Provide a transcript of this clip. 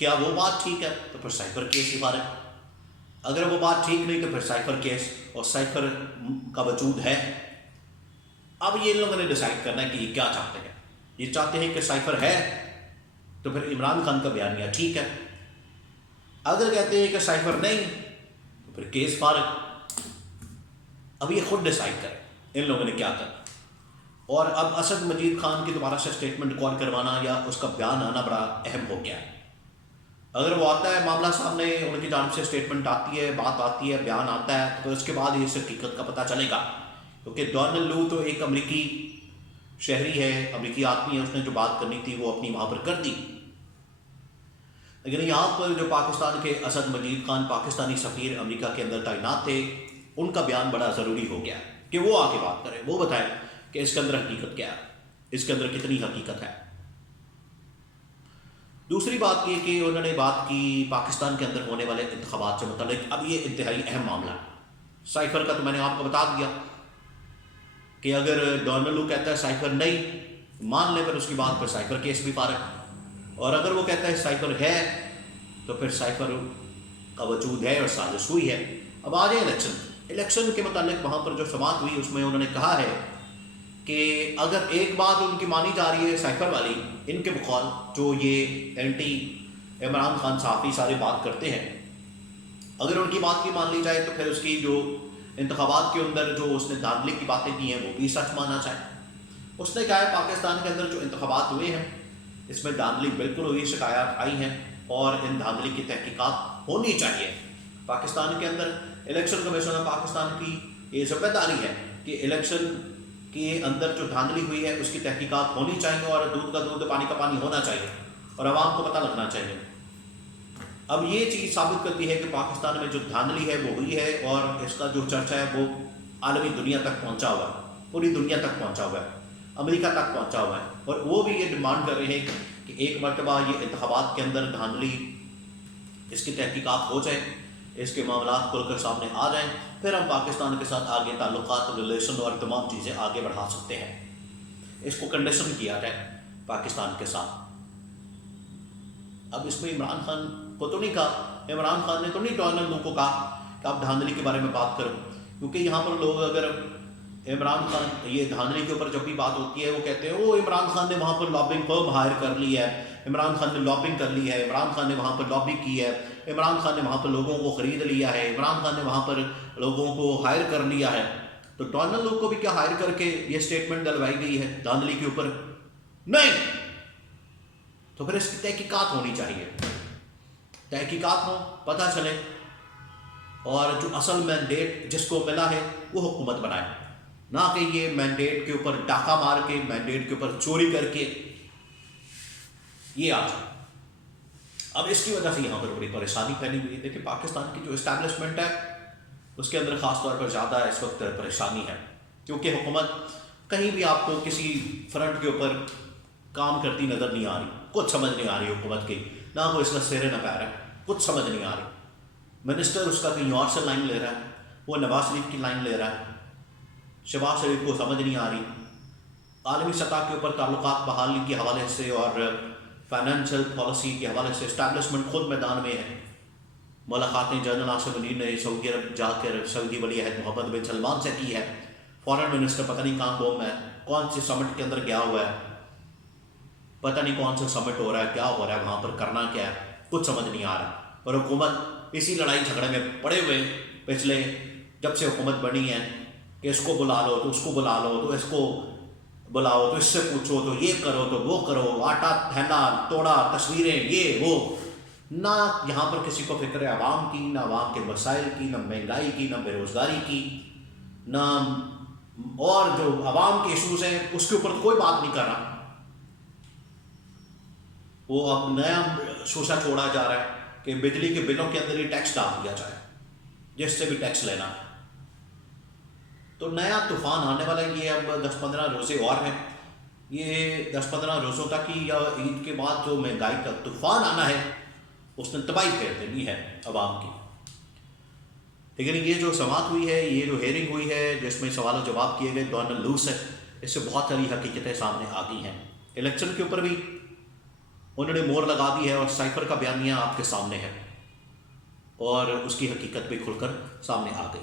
کیا وہ بات ٹھیک ہے تو پھر سائفر کیس ہی فارغ، اگر وہ بات ٹھیک نہیں تو پھر سائفر کیس اور سائفر کا وجود ہے۔ اب یہ لوگوں نے ڈیسائیڈ کرنا ہے کہ یہ کیا چاہتے ہیں۔ یہ چاہتے ہیں کہ سائفر ہے تو پھر عمران خان کا بیانیہ ٹھیک ہے، اگر کہتے ہیں کہ سائفر نہیں تو پھر کیس فارغ۔ اب یہ خود ڈیسائیڈ کریں ان لوگوں نے کیا کرنا۔ اور اب اسد مجید خان کی دوبارہ سے اسٹیٹمنٹ ریکارڈ کروانا یا اس کا بیان آنا بڑا اہم ہو گیا ہے۔ اگر وہ آتا ہے معاملہ سامنے، ان کی جانب سے اسٹیٹمنٹ آتی ہے، بات آتی ہے، بیان آتا ہے، تو پھر اس کے بعد ہی اس حقیقت کا پتہ چلے گا، کیونکہ ڈونلڈ لو تو ایک امریکی شہری ہے، امریکی آدمی ہے، اس نے جو بات کرنی تھی وہ اپنی وہاں پر کر دی۔ لیکن یہاں پر جو پاکستان کے اسد مجید خان پاکستانی سفیر امریکہ کے اندر تعینات تھے، ان کا بیان بڑا ضروری ہو گیا کہ وہ آ کے بات کریں، وہ بتائیں کہ اس کے اندر حقیقت کیا ہے، اس کے اندر کتنی حقیقت ہے۔ دوسری بات یہ کہ انہوں نے بات کی پاکستان کے اندر ہونے والے انتخابات سے متعلق۔ اب یہ انتہائی اہم معاملہ ہے۔ سائفر کا تو میں نے آپ کو بتا دیا کہ اگر ڈونلڈ لو کہتا ہے سائفر نہیں، مان لیں، پھر اس کی بات پر سائفر کیس بھی فارغ، اور اگر وہ کہتا ہے سائفر ہے تو پھر سائفر کا وجود ہے اور سازش ہوئی ہے۔ اب آ جائیں الیکشن کے متعلق، وہاں پر جو سماعت ہوئی اس میں انہوں نے کہا ہے کہ اگر ایک بات ان کی مانی جا رہی ہے سائفر والی، ان کے بقول جو یہ اینٹی عمران خان صحافی سارے بات کرتے ہیں، اگر ان کی بات کی مان لی جائے تو پھر اس کی جو انتخابات کے اندر جو اس نے دھاندلی کی باتیں کی ہیں وہ بھی سچ مانا جائے۔ اس نے کہا ہے پاکستان کے اندر جو انتخابات ہوئے ہیں اس میں دھاندلی بالکل ہوئی، شکایات آئی ہیں اور ان دھاندلی کی تحقیقات ہونی چاہیے۔ پاکستان کے اندر الیکشن کمیشن آف پاکستان کی یہ ذمہ داری ہے کہ الیکشن کے اندر جو دھاندلی ہوئی ہے اس کی تحقیقات ہونی چاہیے، اور دودھ کا دودھ پانی کا پانی ہونا چاہیے، اور عوام کو پتہ لگنا چاہیے۔ اب یہ چیز ثابت کرتی ہے کہ پاکستان میں جو دھاندلی ہے وہ ہوئی ہے، اور اس کا جو چرچا ہے وہ عالمی دنیا تک پہنچا ہوا ہے، پوری دنیا تک پہنچا ہوا ہے، امریکہ تک پہنچا ہوا ہے، اور وہ بھی یہ ڈیمانڈ کر رہے ہیں کہ ایک مرتبہ یہ انتخابات کے اندر دھاندلی، اس کی تحقیقات ہو جائے، اس کے معاملات کھل کر سامنے آ جائیں، پھر ہم پاکستان کے ساتھ آگے تعلقات، ریلیشن اور تمام چیزیں آگے بڑھا سکتے ہیں۔ اس کو کنڈیشن کیا جائے پاکستان کے ساتھ۔ اب اس میں عمران خان کو تو نہیں کہا، عمران خان نے تو نہیں ڈونلڈ لو کو کہا کہ آپ دھاندلی کے بارے میں بات کرو، کیونکہ یہاں پر لوگ اگر عمران خان یہ دھاندلی کے اوپر جب بھی بات ہوتی ہے وہ کہتے ہیں وہ عمران خان نے وہاں پر لابنگ فرم ہائر کر لی ہے، عمران خان نے لابنگ کر لی ہے، عمران خان نے وہاں پر لابی کی ہے، عمران خان نے وہاں پر لوگوں کو خرید لیا ہے، عمران خان نے وہاں پر لوگوں کو ہائر کر لیا ہے۔ تو ڈونلڈ لو کو بھی کیا ہائر کر کے یہ اسٹیٹمنٹ دلوائی گئی ہے دھاندلی کے اوپر؟ نہیں۔ تو پھر اس کی تحقیقات ہونی چاہیے، تحقیقات ہوں، پتہ چلے، اور جو اصل مینڈیٹ جس کو ملا ہے وہ حکومت بنائے، نہ کہ یہ مینڈیٹ کے اوپر ڈاکہ مار کے، مینڈیٹ کے اوپر چوری کر کے یہ آ جائے۔ اب اس کی وجہ سے یہاں پر بڑی پریشانی پھیلی ہوئی ہے۔ دیکھیں پاکستان کی جو اسٹیبلشمنٹ ہے اس کے اندر خاص طور پر زیادہ اس وقت پریشانی ہے، کیونکہ حکومت کہیں بھی آپ کو کسی فرنٹ کے اوپر کام کرتی نظر نہیں آ رہی، کچھ سمجھ نہیں آ رہی حکومت کی، نہ کوئی اس کا سیرے نہ پیر ہے، کچھ سمجھ نہیں آ رہی۔ منسٹر اس کا کہیں اور سے لائن لے رہا ہے، وہ نواز شریف کی لائن لے رہا ہے، شہباز شریف کو سمجھ نہیں آ رہی۔ عالمی سطح کے اوپر تعلقات بحالی کے حوالے سے اور فائنینشیل پالیسی کے حوالے سے اسٹیبلشمنٹ خود میدان میں ہے۔ ملاقاتیں جنرل آصف منیر نے سعودی عرب جا کر سعودی ولی عہد محمد بن سلمان سے کی ہے، فارن منسٹر پتہ نہیں کہاں قوم ہے، کون سی سمٹ کے اندر گیا ہوا ہے، پتہ نہیں کون سا سمٹ ہو رہا ہے، کیا ہو رہا ہے وہاں پر، کرنا کیا ہے، کچھ سمجھ نہیں آ رہا۔ اور حکومت اسی لڑائی جھگڑے میں پڑے ہوئے پچھلے جب سے حکومت بنی ہے کہ اس کو بلا لو تو اس کو بلا لو، تو اس کو بلاؤ تو اس سے پوچھو، تو یہ کرو تو وہ کرو، آٹا تھیلا توڑا، تصویریں، یہ وہ، نہ یہاں پر کسی کو فکر ہے عوام کی، نہ عوام کے مسائل کی، نہ مہنگائی کی، نہ بے روزگاری کی، نہ اور جو عوام کے ایشوز ہیں اس کے اوپر کوئی بات نہیں کر رہا۔ وہ اب نیا شوشہ چھوڑا جا رہا ہے کہ بجلی کے بلوں کے اندر ہی ٹیکس ڈال دیا جائے، جس سے بھی ٹیکس لینا ہے۔ تو نیا طوفان آنے والا ہے، یہ اب 10-15 روزے اور ہیں، یہ 10-15 روزوں تک ہی یا عید کے بعد جو مہنگائی کا طوفان آنا ہے اس نے تباہی پھیر دینی ہے عوام کی۔ لیکن یہ جو سماعت ہوئی ہے، یہ جو ہیئرنگ ہوئی ہے جس میں سوال و جواب کیے گئے ڈونلڈ لو سے، اس سے بہت ساری حقیقتیں سامنے آ گئی ہیں۔ الیکشن کے اوپر بھی انہوں نے مور لگا دی ہے اور سائفر کا بیانیہ آپ کے سامنے ہے اور اس کی حقیقت بھی کھل کر سامنے آ گئی۔